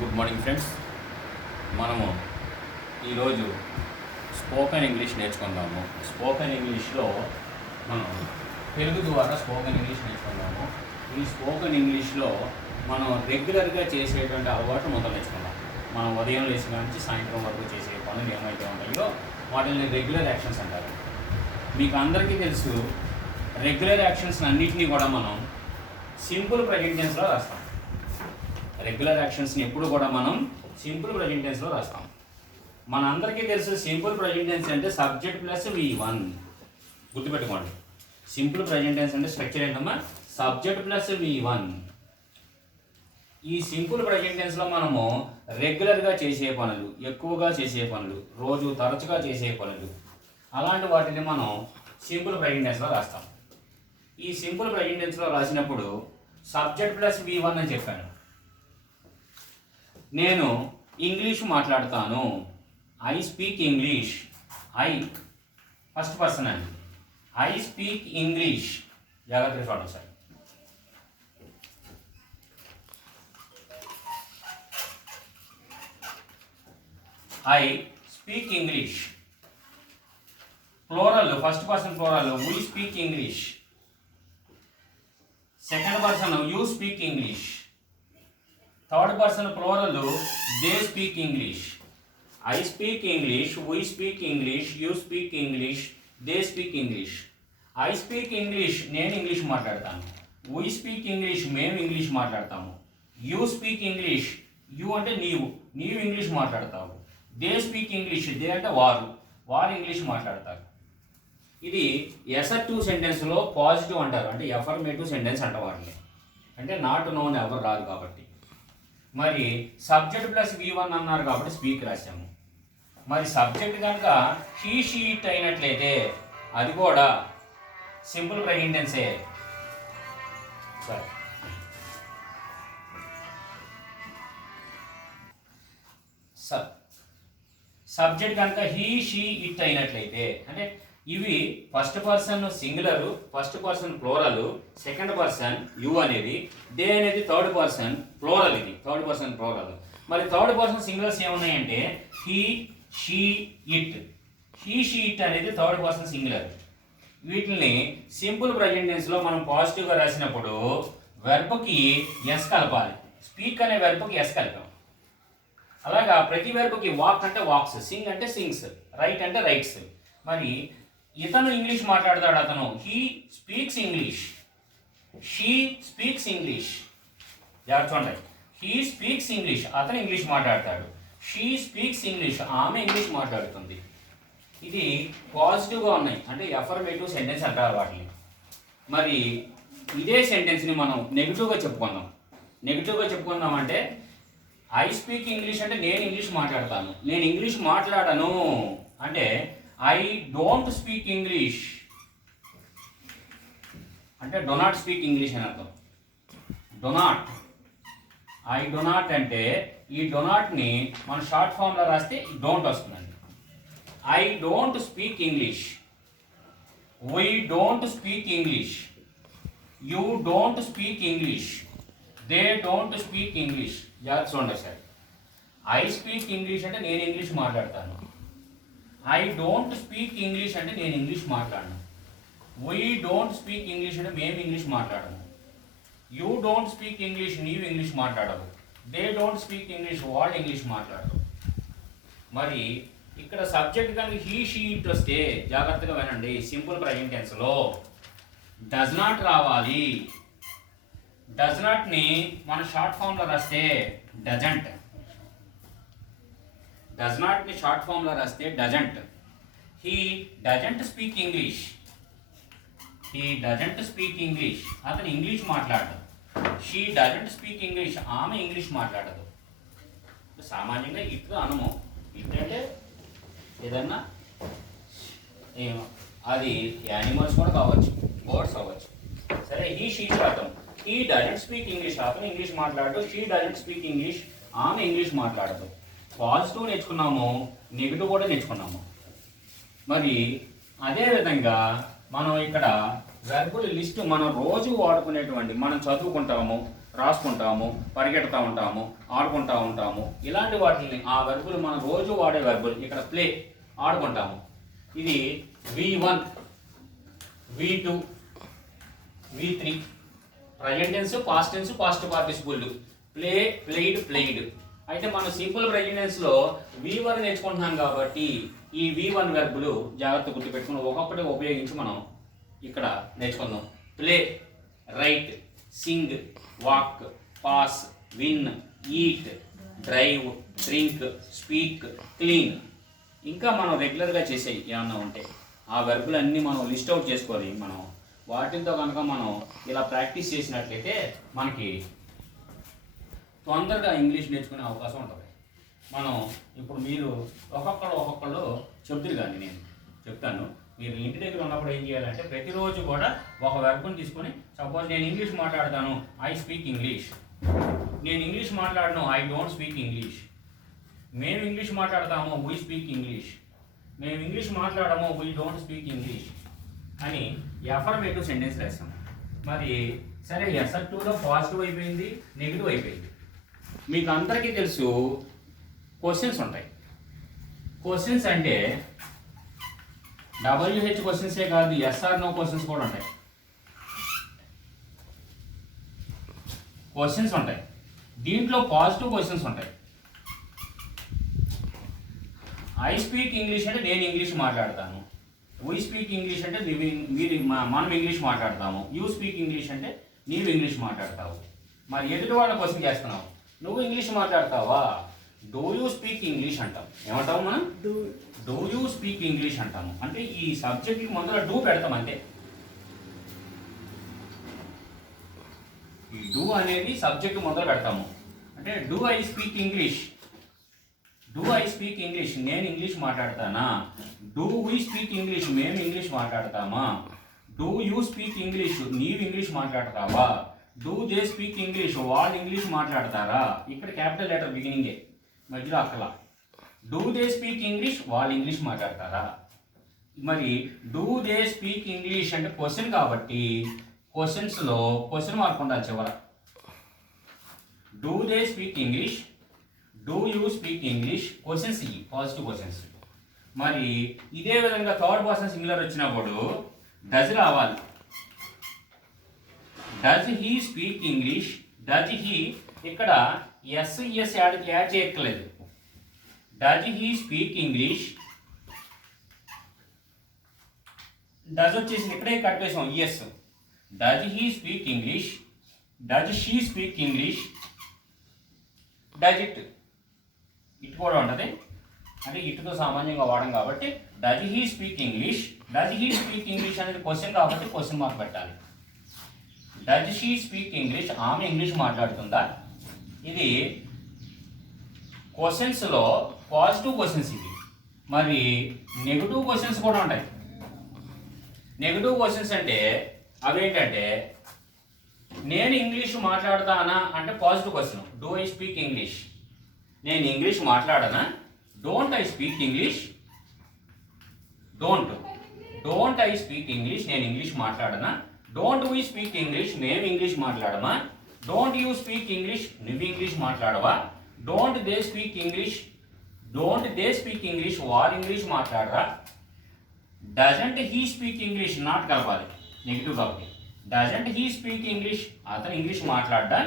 Good morning friends. మనము ఈరోజు spoken English నేర్చుకుందాము. స్పోకెన్ ఇంగ్లీష్లో మనం తెలుగు ద్వారా స్పోకెన్ ఇంగ్లీష్ నేర్చుకుందాము. ఈ స్పోకెన్ ఇంగ్లీష్లో మనం రెగ్యులర్గా చేసేటువంటి అలవాటు మొదలు నేర్చుకుందాం. మనం ఉదయం లేచిన నుంచి సాయంత్రం వరకు చేసే పనులు ఏమైతే ఉంటాయో వాటిని రెగ్యులర్ యాక్షన్స్ అంటారు. మీకు అందరికీ తెలుసు, రెగ్యులర్ యాక్షన్స్ అన్నింటినీ కూడా మనం సింపుల్ ప్రెజెంట్ టెన్స్లో రాస్తాం. రెగ్యులర్ యాక్షన్స్ని ఎప్పుడు కూడా మనం సింపుల్ ప్రెజెంట్ టెన్స్లో రాస్తాం. మన అందరికీ తెలుసు సింపుల్ ప్రెజెంట్ టెన్స్ అంటే సబ్జెక్ట్ ప్లస్ V1. గుర్తుపెట్టుకోండి, సింపుల్ ప్రెజెంట్ టెన్స్ అంటే స్ట్రక్చర్ ఏంటమ్మా? Subject plus V1. ఈ సింపుల్ ప్రెజెంట్ టెన్స్లో మనము రెగ్యులర్గా చేసే పనులు, ఎక్కువగా చేసే పనులు, రోజు తరచుగా చేసే పనులు, అలాంటి వాటిని మనం సింపుల్ ప్రెజెంట్ టెన్స్లో రాస్తాం. ఈ సింపుల్ ప్రెజెంట్ టెన్స్లో రాసినప్పుడు సబ్జెక్ట్ ప్లస్ V1 అని చెప్పాను. నేను ఇంగ్లీష్ మాట్లాడతాను. I speak English. I first person అండి. I speak English. జాగ్రత్తగా చూడండి sir. I speak English. Plural, first person plural, we speak English. Second person you speak English. Third person plural, they speak English. I speak English, we speak English, you speak English, they speak English. I speak English, నేను English మాట్లాడతాను. We speak English, మేము English మాట్లాడతాము. You speak English, you అంటే నీవు English మాట్లాడతావు. They speak English, they అంటే వారు English మాట్లాడతారు. ఇది ఎసర్టివ్ సెంటెన్స్లో పాజిటివ్ అంటారు, అంటే ఎఫర్మేటివ్ సెంటెన్స్ అంటారు వాటిని. అంటే నాట్ నోన్ ఎవరు రాదు కాబట్టి. మరి సబ్జెక్ట్ ప్లస్ V1 అన్నారు కాబట్టి స్పీక్ రాశాము. మరి సబ్జెక్ట్ కనుక హీ షీ ఇట్ అయినట్లయితే అది కూడా సింపుల్ ప్రెజెంట్ టెన్సే. సరే, సబ్జెక్ట్ కనుక హీ షీ ఇట్ అయినట్లయితే అంటే ఇవి first person singular, first person plural, second person you అనేది, దే అనేది థర్డ్ పర్సన్ ప్లోరల్. ఇది థర్డ్ పర్సన్ ప్లోరల్. మరి థర్డ్ పర్సన్ సింగులర్స్ ఏమున్నాయంటే he she it. He she it అనేది థర్డ్ పర్సన్ సింగులర్. వీటిని సింపుల్ ప్రెజెంట్ టెన్స్లో మనం పాజిటివ్గా రాసినప్పుడు వెర్బ్కి ఎస్ కలపాలి. స్పీక్ అనే వెర్బ్కి ఎస్ కలిపాం. అలాగా ప్రతి వెర్బ్కి వాక్ అంటే వాక్స్, సింగ్ అంటే సింగ్స్, రైట్ అంటే రైట్స్. మరి ఇతను ఇంగ్లీష్ మాట్లాడతాడు. అతను he speaks English, she speaks English. చూడండి, హీ స్పీక్స్ ఇంగ్లీష్, అతను ఇంగ్లీష్ మాట్లాడతాడు. షీ స్పీక్స్ ఇంగ్లీష్, ఆమె ఇంగ్లీష్ మాట్లాడుతుంది. ఇది పాజిటివ్గా ఉన్నాయి, అంటే ఎఫర్మేటివ్ సెంటెన్స్ అంటారు వాటిని. మరి ఇదే సెంటెన్స్ని మనం నెగిటివ్గా చెప్పుకుందాం. నెగిటివ్గా చెప్పుకుందాం అంటే ఐ స్పీక్ ఇంగ్లీష్ అంటే నేను ఇంగ్లీష్ మాట్లాడతాను. నేను ఇంగ్లీష్ మాట్లాడను అంటే ఐ డోంట్ స్పీక్ ఇంగ్లీష్ అంటే డో నాట్ స్పీక్ ఇంగ్లీష్ అని అర్థం. డొనాట్, ఐ డొనాట్ అంటే ఈ డొనాట్ని మనం షార్ట్ ఫామ్లో రాస్తే డోంట్ వస్తుందండి. I don't speak English, we don't speak English, you don't speak English, they don't speak English. జాగ్రత్త చూడండి సార్. ఐ స్పీక్ ఇంగ్లీష్ అంటే నేను ఇంగ్లీష్ మాట్లాడతాను. ఐ డోంట్ స్పీక్ ఇంగ్లీష్ అంటే నేను ఇంగ్లీష్ మాట్లాడను. వీ డోంట్ స్పీక్ ఇంగ్లీష్ అంటే మేము ఇంగ్లీష్ మాట్లాడము. యూ డోంట్ స్పీక్ ఇంగ్లీష్, నీవు ఇంగ్లీష్ మాట్లాడవు. దే డోంట్ స్పీక్ ఇంగ్లీష్, వాళ్ళు ఇంగ్లీష్ మాట్లాడరు. మరి ఇక్కడ సబ్జెక్ట్ కనుక హీ షీ ఇట్ వస్తే జాగ్రత్తగా వినండి. సింపుల్ ప్రెజెంట్ టెన్స్లో డస్ నాట్ రావాలి. డస్ నాట్ని మన షార్ట్ ఫామ్లో రాస్తే డజంట్. డస్ నాట్ని షార్ట్ ఫామ్లో రాస్తే doesn't. He doesn't speak English, he doesn't speak English, అతను ఇంగ్లీష్ మాట్లాడదు. షీ డజంట్ స్పీక్ ఇంగ్లీష్, ఆమె ఇంగ్లీష్ మాట్లాడదు. సామాన్యంగా ఇట్లు అనము. ఇట్ అంటే ఏదన్నా అది యానిమల్స్ కూడా కావచ్చు, బర్డ్స్ అవ్వచ్చు. సరే, హీ షీ అర్థం. హీ డజంట్ స్పీక్ ఇంగ్లీష్, అతను ఇంగ్లీష్ మాట్లాడదు. షీ డజంట్ స్పీక్ ఇంగ్లీష్, ఆమె ఇంగ్లీష్ మాట్లాడదు. పాజిటివ్ నేర్చుకున్నాము, నెగిటివ్ కూడా నేర్చుకున్నాము. మరి అదేవిధంగా మనం ఇక్కడ వెర్బుల లిస్టు మనం రోజు వాడుకునేటువంటి, మనం చదువుకుంటాము, రాసుకుంటాము, పరిగెడతా ఉంటాము, ఆడుకుంటా ఉంటాము, ఇలాంటి వాటిని ఆ వెర్బులు మనం రోజు వాడే వెర్బులు. ఇక్కడ ప్లే ఆడుకుంటాము, ఇది V1, V2, V3. Present tense, past tense, past participle. Play, played, played. అయితే మనం సింపుల్ ప్రెజెంట్ టెన్స్లో V1 నేర్చుకుంటున్నాం కాబట్టి ఈ V1 వెర్బులు జాగ్రత్త గుర్తుపెట్టుకుని ఒక్కొక్కటి ఉపయోగించి మనం ఇక్కడ నేర్చుకుందాం. Play, right, Singh, walk, pass, win, eat, drive, drink, speak, clean. ఇంకా మనం రెగ్యులర్గా చేసేవి ఏమన్నా ఉంటే ఆ వెర్బులన్నీ మనం లిస్ట్ అవుట్ చేసుకోవాలి. మనం వాటితో కనుక మనం ఇలా ప్రాక్టీస్ చేసినట్లయితే మనకి తొందరగా ఇంగ్లీష్ నేర్చుకునే అవకాశం ఉంటుంది. మనం ఇప్పుడు మీరు ఒక్కొక్కళ్ళు చెప్తురు కానీ నేను చెప్తాను. మీరు ఇంటి దగ్గర ఉన్నప్పుడు ఏం చేయాలంటే ప్రతిరోజు కూడా ఒక వెర్బుని తీసుకొని, సపోజ్ నేను ఇంగ్లీష్ మాట్లాడతాను, ఐ స్పీక్ ఇంగ్లీష్. నేను ఇంగ్లీష్ మాట్లాడను, ఐ డోంట్ స్పీక్ ఇంగ్లీష్. మేము ఇంగ్లీష్ మాట్లాడతాము, వీ స్పీక్ ఇంగ్లీష్. మేము ఇంగ్లీష్ మాట్లాడము, వీ డోంట్ స్పీక్ ఇంగ్లీష్ అని ఎఫర్మేటివ్ సెంటెన్స్ రాస్తాము. మరి సరే, ఎస్ఆర్2లో పాజిటివ్ అయిపోయింది, నెగిటివ్ అయిపోయింది. మీకు అందరికీ తెలుసు క్వశ్చన్స్ ఉంటాయి. క్వశ్చన్స్ అంటే WH క్వశ్చన్సే కాదు, ఎస్ఆర్ నో క్వశ్చన్స్ కూడా ఉంటాయి. క్వశ్చన్స్ ఉంటాయి, దీంట్లో పాజిటివ్ క్వశ్చన్స్ ఉంటాయి. ఐ స్పీక్ ఇంగ్లీష్ అంటే నేను ఇంగ్లీష్ మాట్లాడతాను. వీ స్పీక్ ఇంగ్లీష్ అంటే మనం ఇంగ్లీష్ మాట్లాడతాము. యూ స్పీక్ ఇంగ్లీష్ అంటే నీవు ఇంగ్లీష్ మాట్లాడతావు. మరి ఎదుటి వాళ్ళ క్వశ్చన్ చేస్తున్నావు, నువ్వు ఇంగ్లీష్ మాట్లాడతావా? డూ యూ స్పీక్ ఇంగ్లీష్ అంటాం. ఏమంటాము మనం? డూ యూ స్పీక్ ఇంగ్లీష్ అంటాము. అంటే ఈ సబ్జెక్ట్కి ముందర డూ పెడతాం అంతే. ఈ డూ అనేది సబ్జెక్ట్ ముందర పెడతాము. అంటే do I speak English, do I speak English, నేను ఇంగ్లీష్ మాట్లాడతానా? డూ వీ స్పీక్ ఇంగ్లీష్, మేము ఇంగ్లీష్ మాట్లాడతామా? డూ యూ స్పీక్ ఇంగ్లీష్, నీవు ఇంగ్లీష్ మాట్లాడతావా? డూ దే స్పీక్ ఇంగ్లీష్, వాళ్ళు ఇంగ్లీష్ మాట్లాడతారా? ఇక్కడ క్యాపిటల్ లెటర్ బిగినింగే, మధ్యలో అక్కల. డూ దే స్పీక్ ఇంగ్లీష్, వాళ్ళు ఇంగ్లీష్ మాట్లాడతారా? మరి డూ దే స్పీక్ ఇంగ్లీష్ అంటే క్వశ్చన్ కాబట్టి క్వశ్చన్స్లో క్వశ్చన్ మార్క్ ఉండాలి చివర. Do they speak English, do you speak English, questions ఇవి పాజిటివ్ క్వశ్చన్స్. మరి ఇదే విధంగా థర్డ్ పర్సన్ సింగులర్ వచ్చినప్పుడు డజ్ రావాలి. Does he speak English, does he ఇక్కడ ఎస్ యాడ్ చేయక్కర్లేదు. Does he speak English, does వచ్చేసింది ఇక్కడే కట్టేసాం S. Does he speak English, does she speak English, does it కూడా ఉంటుంది. అంటే ఇటుతో సామాన్యంగా వాడడం కాబట్టి does he speak English, does he speak English అనేది క్వశ్చన్ కాబట్టి క్వశ్చన్ మార్క్ పెట్టాలి. డజ్ షీ స్పీక్ ఇంగ్లీష్, ఆమె ఇంగ్లీష్ మాట్లాడుతుందా? ఇది క్వశ్చన్స్లో పాజిటివ్ క్వశ్చన్స్ ఇవి. మరి నెగిటివ్ క్వశ్చన్స్ కూడా ఉంటాయి. నెగిటివ్ క్వశ్చన్స్ అంటే అవేంటంటే నేను ఇంగ్లీష్ మాట్లాడతానా అంటే positive question, do I speak English. నేను ఇంగ్లీష్ మాట్లాడనా? Don't I speak English, don't I speak English, నేను ఇంగ్లీష్ మాట్లాడనా? డోంట్ వీ స్పీక్ ఇంగ్లీష్, మేము ఇంగ్లీష్ మాట్లాడమా? డోంట్ యూ స్పీక్ ఇంగ్లీష్, నువ్వు ఇంగ్లీష్ మాట్లాడవా? Don't they speak English, don't they speak English, వారు English మాట్లాడరా? Doesn't he speak English, not కలపాలి negative కాబట్టి. డజంట్ హీ స్పీక్ ఇంగ్లీష్, అతను ఇంగ్లీష్ మాట్లాడ్డా?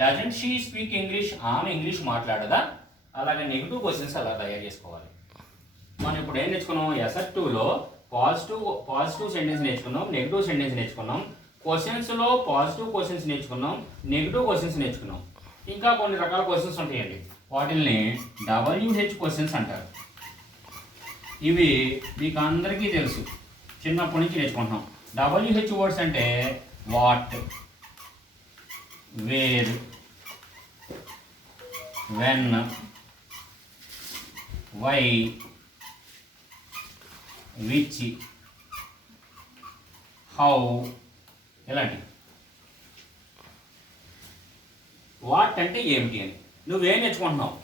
డజంట్ షీ స్పీక్ ఇంగ్లీష్, ఆమె ఇంగ్లీష్ మాట్లాడదా? అలాగే నెగిటివ్ క్వశ్చన్స్ అలా తయారు చేసుకోవాలి. మనం ఇప్పుడు ఏం నేర్చుకున్నాం? ఎస్ఆర్2లో పాజిటివ్ సెంటెన్స్ నేర్చుకున్నాం, నెగిటివ్ సెంటెన్స్ నేర్చుకున్నాం. క్వశ్చన్స్లో పాజిటివ్ క్వశ్చన్స్ నేర్చుకున్నాం, నెగిటివ్ క్వశ్చన్స్ నేర్చుకున్నాం. ఇంకా కొన్ని రకాల క్వశ్చన్స్ ఉంటాయండి, వాటిల్ని WH క్వశ్చన్స్ అంటారు. ఇవి మీకు అందరికీ తెలుసు, చిన్నప్పటి నుంచి నేర్చుకుంటున్నాం. WH వర్డ్స్ అంటే what, where, when, why, which, how, ఇలాంటివి. వాట్ అంటే ఏమిటి అని నువ్వేం నేర్చుకుంటున్నావు?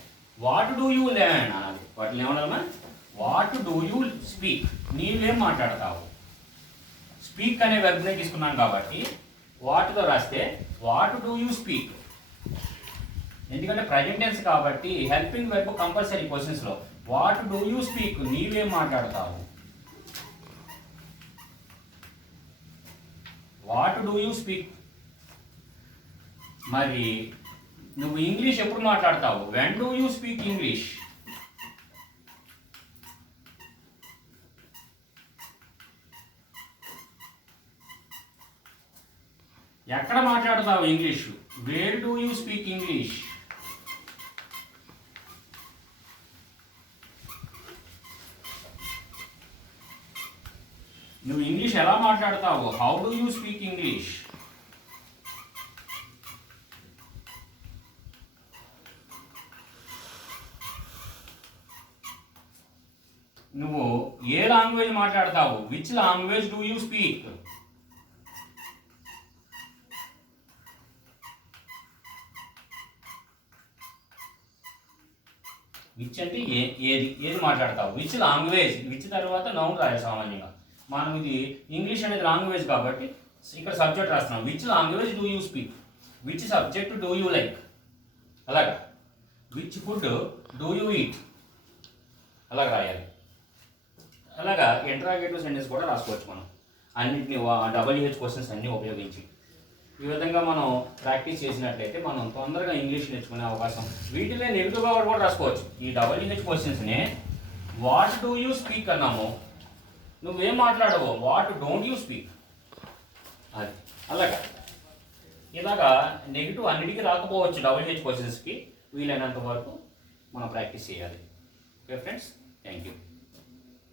వాట్ డూ యూ లెర్న్ అనాలి. వాటిని ఏమన్నా వాట్ డూ యూ స్పీక్, నీవేం మాట్లాడతావు? స్పీక్ అనే వెర్బ్నే తీసుకున్నాం కాబట్టి వాట్తో రాస్తే వాట్ డూ యూ స్పీక్. ఎందుకంటే ప్రజెంట్ టెన్స్ కాబట్టి హెల్పింగ్ వెర్బ్ కంపల్సరీ క్వశ్చన్స్లో. వాట్ డూ యూ స్పీక్, నీవేం మాట్లాడతావు. What do you speak. మరి నువ్వు ఇంగ్లీష్ ఎప్పుడు మాట్లాడతావు. When do you speak English. ఎక్కడ మాట్లాడతావు English. Where do you speak English. నువ్వు ఇంగ్లీష్ ఎలా మాట్లాడతావు. How do you speak English. నువ్వు ఏ లాంగ్వేజ్ మాట్లాడతావు. Which language do you speak. Which అంటే ఏది మాట్లాడతావు. విచ్ లాంగ్వేజ్, విచ్ తర్వాత నౌన్ రాయాలి సామాన్యంగా. మనం ఇది ఇంగ్లీష్ అనేది లాంగ్వేజ్ కాబట్టి ఇక్కడ సబ్జెక్ట్ రాస్తున్నాం. Which language do you speak. Which subject do you like. అలాగా. Which food do you eat. అలాగ రాయాలి. అలాగా ఇంటరాగేటివ్ సెంటెన్స్ కూడా రాసుకోవచ్చు మనం అన్నింటినీ WH క్వశ్చన్స్ అన్నీ ఉపయోగించి. ఈ విధంగా మనం ప్రాక్టీస్ చేసినట్లయితే మనం తొందరగా ఇంగ్లీష్ నేర్చుకునే అవకాశం. వీటిలో నెగిటివ్గా కూడా రాసుకోవచ్చు. ఈ WH క్వశ్చన్స్ని వాట్ డూ యూ స్పీక్ అన్నాము. నువ్వేం మాట్లాడవు. What don't you speak. అది అలాగా. ఇలాగా నెగిటివ్ అన్నిటికీ రాకపోవచ్చు. WH క్వశ్చన్స్కి వీలైనంత వరకు మనం ప్రాక్టీస్ చేయాలి. Okay friends, thank you.